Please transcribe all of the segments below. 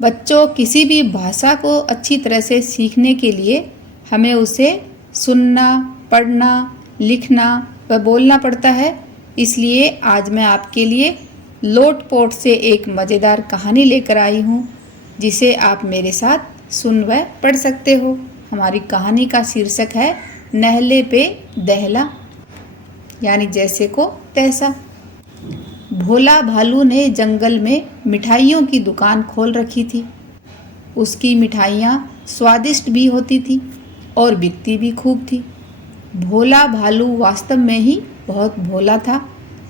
बच्चों, किसी भी भाषा को अच्छी तरह से सीखने के लिए हमें उसे सुनना, पढ़ना, लिखना व बोलना पड़ता है। इसलिए आज मैं आपके लिए लोटपोट से एक मज़ेदार कहानी लेकर आई हूँ, जिसे आप मेरे साथ सुन व पढ़ सकते हो। हमारी कहानी का शीर्षक है नहले पे दहला, यानी जैसे को तैसा। भोला भालू ने जंगल में मिठाइयों की दुकान खोल रखी थी। उसकी मिठाइयाँ स्वादिष्ट भी होती थी और बिकती भी खूब थी। भोला भालू वास्तव में ही बहुत भोला था।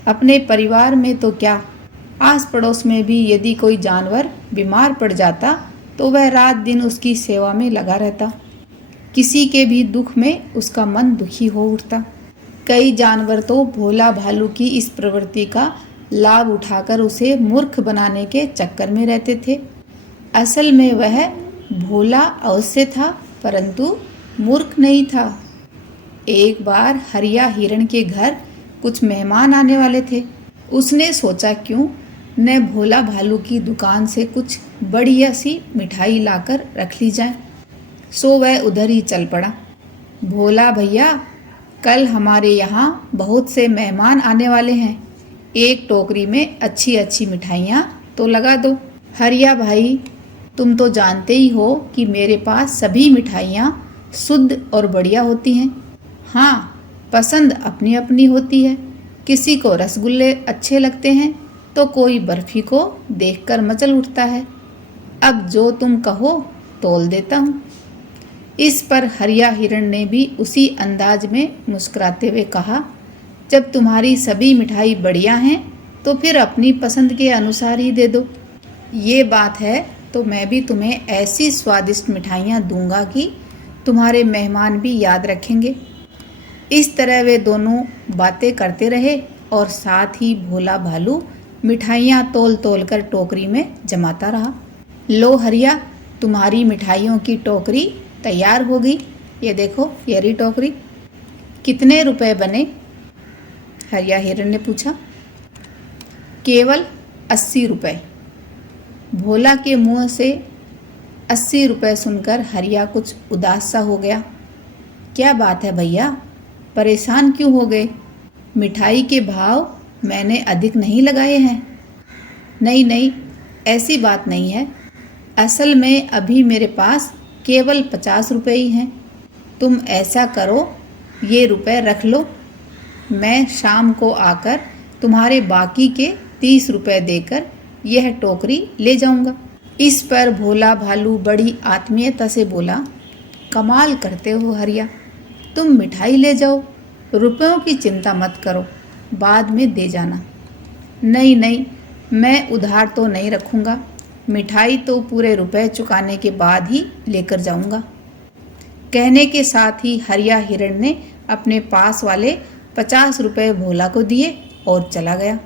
अपने परिवार में तो क्या, आस पड़ोस में भी यदि कोई जानवर बीमार पड़ जाता तो वह रात दिन उसकी सेवा में लगा रहता। किसी के भी दुख में उसका मन दुखी हो उठता। कई जानवर तो भोला भालू की इस प्रवृत्ति का लाभ उठाकर उसे मूर्ख बनाने के चक्कर में रहते थे। असल में वह भोला अवश्य था, परंतु मूर्ख नहीं था। एक बार हरिया हिरण के घर कुछ मेहमान आने वाले थे। उसने सोचा क्यों न भोला भालू की दुकान से कुछ बढ़िया सी मिठाई लाकर रख ली जाए। सो वह उधर ही चल पड़ा। भोला भैया, कल हमारे यहाँ बहुत से मेहमान आने वाले हैं। एक टोकरी में अच्छी अच्छी मिठाइयाँ तो लगा दो। हरिया भाई, तुम तो जानते ही हो कि मेरे पास सभी मिठाइयाँ शुद्ध और बढ़िया होती हैं। हाँ, पसंद अपनी अपनी होती है। किसी को रसगुल्ले अच्छे लगते हैं तो कोई बर्फ़ी को देखकर मचल उठता है। अब जो तुम कहो तोल देता हूँ। इस पर हरिया हिरण ने भी उसी अंदाज में मुस्कुराते हुए कहा, जब तुम्हारी सभी मिठाई बढ़िया हैं तो फिर अपनी पसंद के अनुसार ही दे दो। ये बात है तो मैं भी तुम्हें ऐसी स्वादिष्ट मिठाइयाँ दूंगा कि तुम्हारे मेहमान भी याद रखेंगे। इस तरह वे दोनों बातें करते रहे और साथ ही भोला भालू मिठाइयाँ तोल तोल कर टोकरी में जमाता रहा। लो हरिया, तुम्हारी मिठाइयों की टोकरी तैयार हो गई। ये देखो, ये रही टोकरी। कितने रुपए बने? हरिया हिरण ने पूछा। केवल 80 रुपए। भोला के मुंह से 80 रुपए सुनकर हरिया कुछ उदास सा हो गया। क्या बात है भैया, परेशान क्यों हो गए? मिठाई के भाव मैंने अधिक नहीं लगाए हैं। नहीं नहीं, ऐसी बात नहीं है। असल में अभी मेरे पास केवल 50 रुपए ही हैं। तुम ऐसा करो, ये रुपए रख लो। मैं शाम को आकर तुम्हारे बाकी के 30 रुपए देकर यह टोकरी ले जाऊंगा। इस पर भोला भालू बड़ी आत्मीयता से बोला, कमाल करते हो हरिया, तुम मिठाई ले जाओ, रुपयों की चिंता मत करो, बाद में दे जाना। नहीं नहीं, मैं उधार तो नहीं रखूंगा। मिठाई तो पूरे रुपए चुकाने के बाद ही लेकर जाऊंगा। कहने के साथ ही हरिया हिरण ने अपने पास वाले 50 रुपए भोला को दिए और चला गया।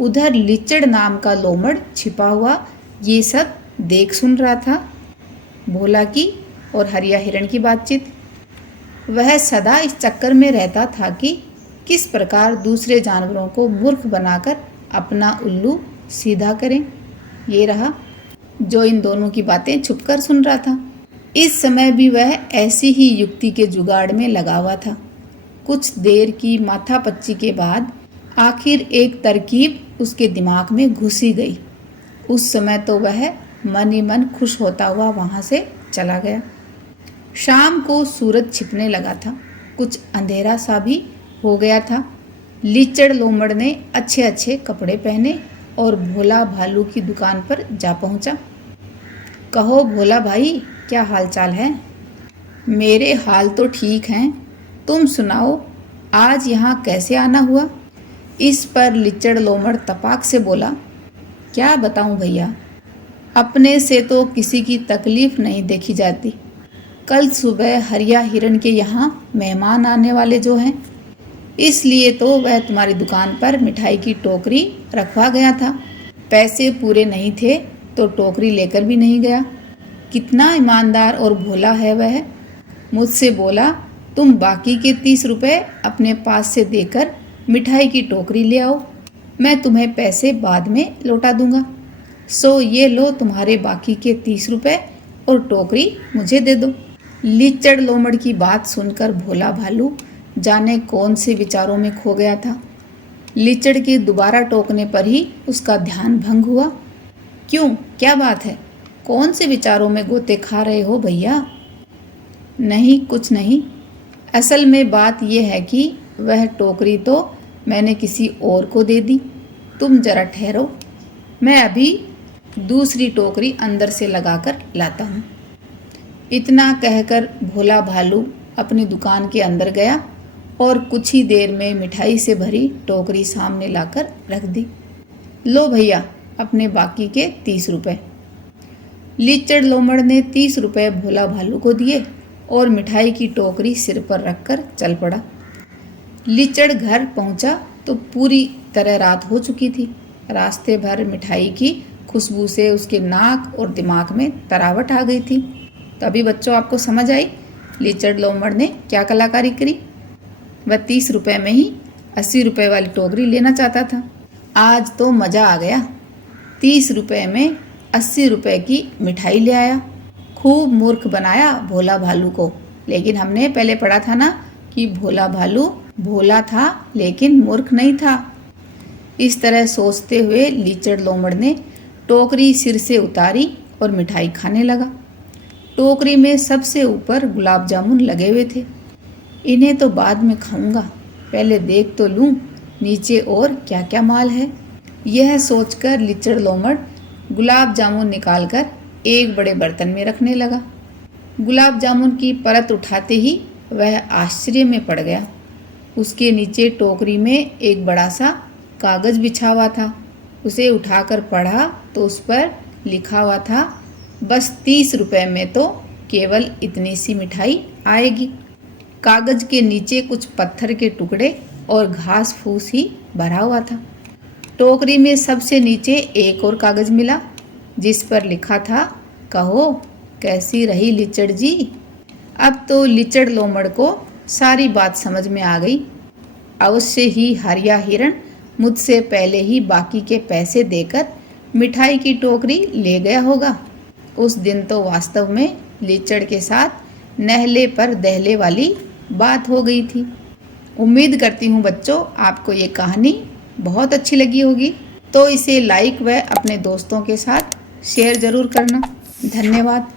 उधर लिचड़ नाम का लोमड़ छिपा हुआ ये सब देख सुन रहा था भोला की और हरिया हिरण की बातचीत। वह सदा इस चक्कर में रहता था कि किस प्रकार दूसरे जानवरों को मूर्ख बनाकर अपना उल्लू सीधा करें। ये रहा जो इन दोनों की बातें छुपकर सुन रहा था। इस समय भी वह ऐसी ही युक्ति के जुगाड़ में लगा हुआ था। कुछ देर की माथापच्ची के बाद आखिर एक तरकीब उसके दिमाग में घुसी गई। उस समय तो वह मन ही मन खुश होता हुआ वहाँ से चला गया। शाम को सूरज छिपने लगा था। कुछ अंधेरा सा भी हो गया था। लीचड़ लोमड़ ने अच्छे अच्छे कपड़े पहने और भोला भालू की दुकान पर जा पहुँचा। कहो भोला भाई, क्या हाल चाल है? मेरे हाल तो ठीक हैं, तुम सुनाओ, आज यहाँ कैसे आना हुआ? इस पर लिचड़ लोमड़ तपाक से बोला, क्या बताऊँ भैया, अपने से तो किसी की तकलीफ नहीं देखी जाती। कल सुबह हरिया हिरण के यहाँ मेहमान आने वाले जो हैं, इसलिए तो वह तुम्हारी दुकान पर मिठाई की टोकरी रखवा गया था। पैसे पूरे नहीं थे तो टोकरी लेकर भी नहीं गया। कितना ईमानदार और भोला है वह। मुझसे बोला, तुम बाकी के 30 रुपए अपने पास से देकर मिठाई की टोकरी ले आओ, मैं तुम्हें पैसे बाद में लौटा दूंगा। सो ये लो तुम्हारे बाकी के 30 रुपए और टोकरी मुझे दे दो। लीचड़ लोमड़ की बात सुनकर भोला भालू जाने कौन से विचारों में खो गया था। लीचड़ के दोबारा टोकने पर ही उसका ध्यान भंग हुआ। क्यों, क्या बात है? कौन से विचारों में गोते खा रहे हो भैया? नहीं, कुछ नहीं। असल में बात यह है कि वह टोकरी तो मैंने किसी और को दे दी। तुम जरा ठहरो, मैं अभी दूसरी टोकरी अंदर से लगाकर लाता हूँ। इतना कहकर भोला भालू अपनी दुकान के अंदर गया और कुछ ही देर में मिठाई से भरी टोकरी सामने लाकर रख दी। लो भैया, अपने बाकी के 30 रुपए। लीचड़ लोमड़ ने 30 रुपए भोला भालू को दिए और मिठाई की टोकरी सिर पर रखकर चल पड़ा। लीचड़ घर पहुंचा तो पूरी तरह रात हो चुकी थी। रास्ते भर मिठाई की खुशबू से उसके नाक और दिमाग में तरावट आ गई थी। तभी बच्चों आपको समझ आई लीचड़ लोमड़ ने क्या कलाकारी करी। वह 30 रुपए में ही 80 रुपए वाली टोकरी लेना चाहता था। आज तो मज़ा आ गया। 30 रुपए में 80 रुपए की मिठाई ले आया। खूब मूर्ख बनाया भोला भालू को। लेकिन हमने पहले पढ़ा था ना कि भोला भालू भोला था लेकिन मूर्ख नहीं था। इस तरह सोचते हुए लीचड़ लोमड़ ने टोकरी सिर से उतारी और मिठाई खाने लगा। टोकरी में सबसे ऊपर गुलाब जामुन लगे हुए थे। इन्हें तो बाद में खाऊंगा, पहले देख तो लूं नीचे और क्या क्या माल है। यह सोचकर लीचड़ लोमड़ गुलाब जामुन निकालकर एक बड़े बर्तन में रखने लगा। गुलाब जामुन की परत उठाते ही वह आश्चर्य में पड़ गया। उसके नीचे टोकरी में एक बड़ा सा कागज बिछा हुआ था। उसे उठाकर पढ़ा तो उस पर लिखा हुआ था, बस 30 रुपए में तो केवल इतनी सी मिठाई आएगी। कागज के नीचे कुछ पत्थर के टुकड़े और घास फूस ही भरा हुआ था। टोकरी में सबसे नीचे एक और कागज मिला जिस पर लिखा था, कहो कैसी रही लीचड़ जी। अब तो लीचड़ लोमड़ को सारी बात समझ में आ गई। अवश्य ही हरिया हिरण मुझसे पहले ही बाकी के पैसे देकर मिठाई की टोकरी ले गया होगा। उस दिन तो वास्तव में लीचड़ के साथ नहले पर दहले वाली बात हो गई थी। उम्मीद करती हूँ बच्चों आपको ये कहानी बहुत अच्छी लगी होगी। तो इसे लाइक व अपने दोस्तों के साथ शेयर ज़रूर करना। धन्यवाद।